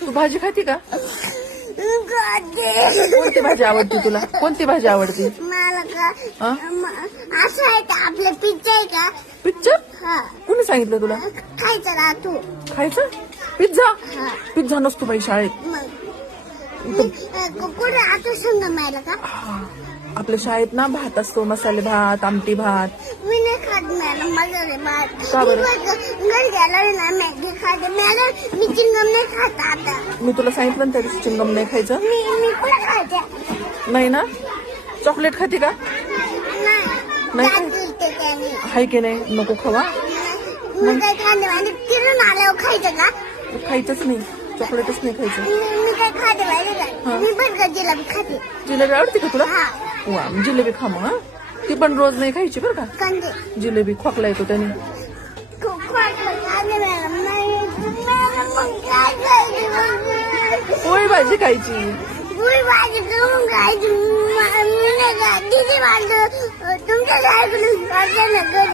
तू भाजी खाती का. कोणती भाजी आवडते तुला? कोणती भाजी आवडते? मला का? हा? असं आहे का? आपलं पिझ्झा आहे का? हा. कोणी सांगितलं तुला? खायचं ना तू. खायचं? पिझ्झा हा. पिझ्झा नसतो बाई शाळेत. मग? मी, अ, कु- कुठे? आता संग मायला का? हा. आपल्या शाळेत ना भात असतो. मसाले भात आमटी भात. मी नाही खात मॅडम माझं रे का बरं? मी घरी गेल्यावर ना मॅगी खाते मॅडम मी चिंगम नाही खात आता मी तुला सांगितलं ना त्या दिवशी चिंगम नाही खायचं? मी मी कुठे खाते। नाही ना? चॉकलेट खाते का? नाही नाही दात का? दुखते त्याने हाय की नाही? नको खावा मी काय खाते आणि फिरून आल्यावर खायचं का? खायचंच नाही. चॉकलेटच नाही खायचं. मी मी काय खाते माहिती हा. मी पण का जिलाबी खाते. जिलेबी आवडते का तुला? हा. वा जिलेबी खा मग हा. ती पण रोज नाही खायची बरं का? जिलेबी खोकला येतो त्याने? पोळी भाजी खायची. तुमच्या